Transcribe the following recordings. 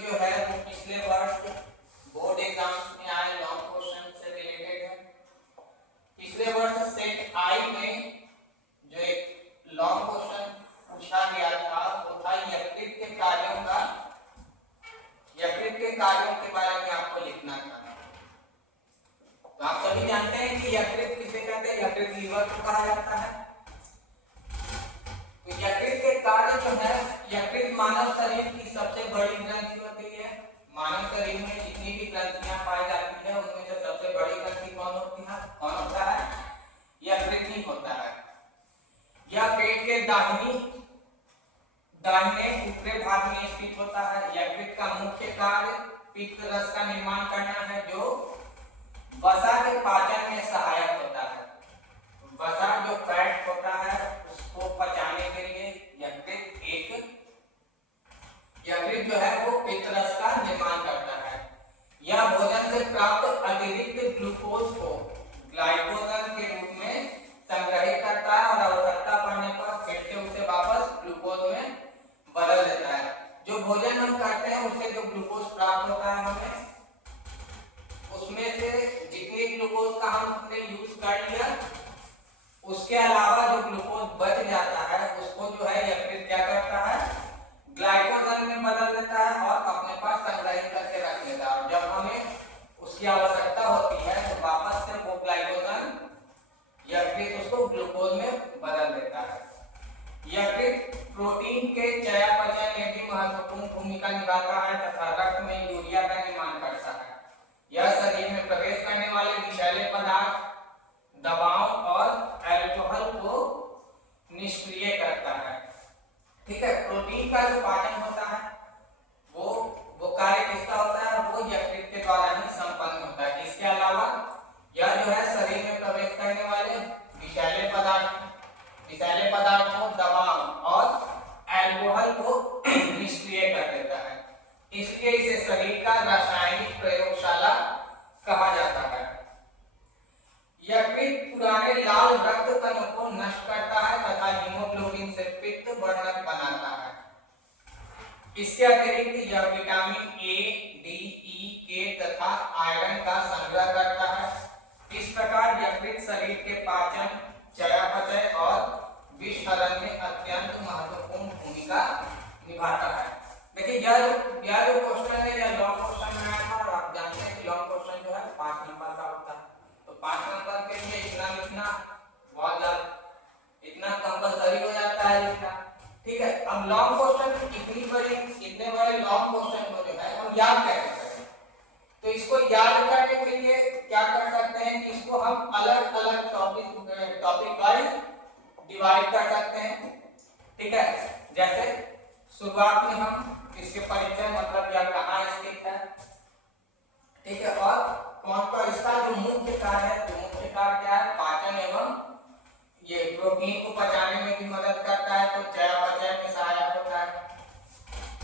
जो है वो पिछले वर्ष बोर्ड एग्जाम्स में आए लॉन्ग क्वेश्चन से रिलेटेड है। पिछले वर्ष सेट आई में जो एक लॉन्ग क्वेश्चन पूछा गया था वो था यकृत के कार्यों के बारे में आपको लिखना था। तो आप सभी जानते हैं कि यकृत किसे कहते हैं, यकृत लीवर को कहा जाता है। तो यकृत के कार्य जो है, यकृत मानव शरीर की सबसे बड़ी ग्रंथि होती है। मानव शरीर में जितनी भी ग्रंथियां पाई जाती है उनमें से सबसे बड़ी ग्रंथि कौन होता है? यकृत ही होता है। यह पेट के दाहिने ऊपरी भाग में स्थित होता है। यकृत का मुख्य कार्य पित्त रस का निर्माण करना है जो वसा के पाचन में सहायक होता है। वसा जो फैट होता है उसको पचाने के लिए यकृत जो है वो पित्त रस का निर्माण करता है। यह भोजन से प्राप्त अतिरिक्त ग्लूकोज को ग्लाइकोजन के रूप में संग्रहित करता है और आवश्यकता पड़ने पर फिर से उसे वापस ग्लूकोज में बदल देता है। जो भोजन हम करते हैं उससे जो ग्लूकोज प्राप्त होता है हमें, उसमें से जितने ग्लूकोज का हमने यूज कर लिया उसके अलावा जो ग्लूकोज बच जाता है उसको जो है यकृत क्या करता है, ग्लाइकोजन में बदल देता है और अपने पास संग्रहित करके रख लेता है। और जब हमें उसकी आवश्यकता होती है तो वापस से वो ग्लाइकोजन यकृत उसको ग्लूकोज में बदल देता है। यकृत प्रोटीन के चयापचय में भी महत्वपूर्ण भूमिका निभाता है तथा रक्त में यूरिया का निर्माण करता है। यह शरीर में प्रवेश करने वाले विषैले पदार्थ, दवाओं और अल्कोहल को निष्क्रिय करता है। ठीक है, प्रोटीन का जो पाचन होता है वो कार्य किसका होता है, वो यकृत के द्वारा ही संपन्न होता है। इसके अलावा यह जो है शरीर में प्रवेश करने वाले विषैले पदार्थों, दवाओं और अल्कोहल को निष्क्रिय कर देता है। इसे शरीर का रासायनिक प्रयोगशाला कहा जाता है। यकृत पुराने लाल रक्त कणों को नष्ट करता है तथा हीमोग्लोबिन से पित्त वर्णक बनाता है। इसके अतिरिक्त यह विटामिन ए, डी, ई, के तथा आयरन का संग्रह करता है। इस प्रकार यकृत शरीर के पाचन, चयापचय और विषहरण में अत्यंत महत्वपूर्ण भूमिका निभाता है। देखिए यह जो क्वेश्चन है यह लॉन्ग क्वेश्चन में आया था और आप जानते हैं कि लॉन्ग क्वेश्चन जो है 5 नंबर का होता है। तो 5 नंबर के लिए इतना लिखना बहुत ज्यादा, इतना कंपलसरी हो जाता है लिखना। ठीक है, अब लॉन्ग क्वेश्चन इतने बड़े लॉन्ग क्वेश्चन को जो है हम याद कैसे करें? तो इसको याद करने के लिए क्या कर सकते हैं कि इसको हम अलग अलग टॉपिक वाइज डिवाइड कर सकते हैं। ठीक है, जैसे शुरुआत में हम इसके परिचय मतलब यह कहाँ स्थित है, ठीक है, और कौन सा इसका जो मुख्य कार्य है, तो मुख्य कार्य क्या है, पाचन एवं ये प्रोटीन को पचाने में भी मदद करता है तो चयापचय में सहायक होता है।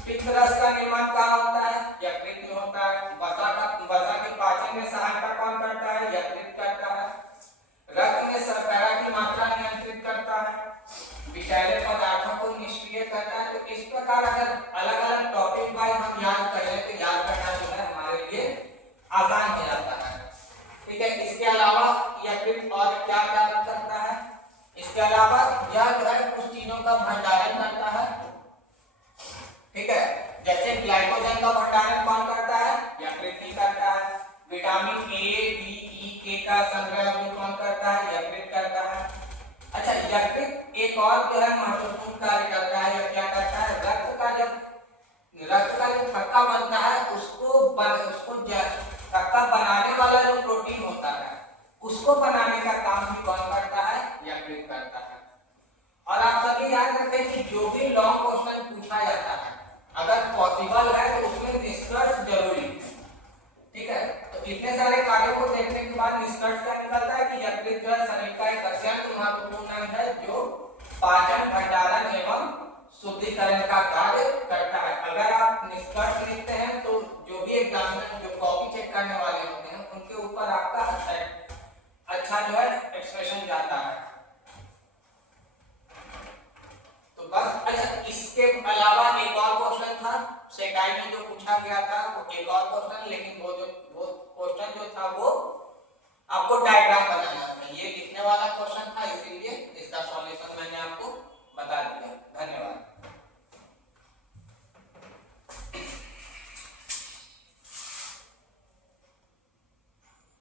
पित्त रस का निर्माण कहाँ होता है, यकृत में होता है। वसा के पाचन में सहायता कौन करता है, यकृत करता है। रक्त में शर्करा की मात्रा नियंत्रित करता है, विषैले पदार्थों को निष्क्रिय करता है। तो इस प्रकार अगर अलग अलग टॉपिक वाइज हम याद करें तो याद करना जो है हमारे लिए आसान हो जाता है। ठीक है, इसके अलावा यकृत और क्या करता है, इसके अलावा यह जो है कुछ चीजों का भंडारण करता है। ठीक है, जैसे ग्लाइकोजन का भंडारण कौन करता है, यकृत ही करता है। विटामिन ए, डी, ई, के का संग्रह भी कौन करता है, यकृत करता है। अच्छा, यकृत एक और जो है महत्वपूर्ण कार्य करता है, यह क्या करता है, रक्त का जो थक्का बनता है उसको थक्का बनाने वाला जो प्रोटीन होता है उसको बनाने का काम भी कौन करता है, यकृत करता है। और आप सभी याद रखें कि जो भी लॉन्ग क्वेश्चन पूछा जाता है अगर पॉसिबल है तो उसमें निष्कर्ष जरूरी है। ठीक है, तो इतने सारे कार्यों को देखने के बाद निष्कर्ष क्या निकलता है कि यकृत जो है शरीर का एक अत्यंत महत्वपूर्ण अंग है जो पाचन, भंडारण एवं शुद्धिकरण का कार्य करता है। अगर आप निष्कर्ष लिखते हैं तो जो भी एग्जामिनर जो कॉपी चेक करने वाले होते हैं उनके ऊपर आपका अच्छा जो है एक्सप्रेशन जाता है। तो बस अच्छा, इसके अलावा एक और क्वेश्चन था सेकाई में जो पूछा गया था वो एक और क्वेश्चन, लेकिन वो क्वेश्चन जो था वो आपको डायग्राम बनाना था। ये लिखने वाला क्वेश्चन था, इसीलिए इसका सॉल्यूशन मैंने आपको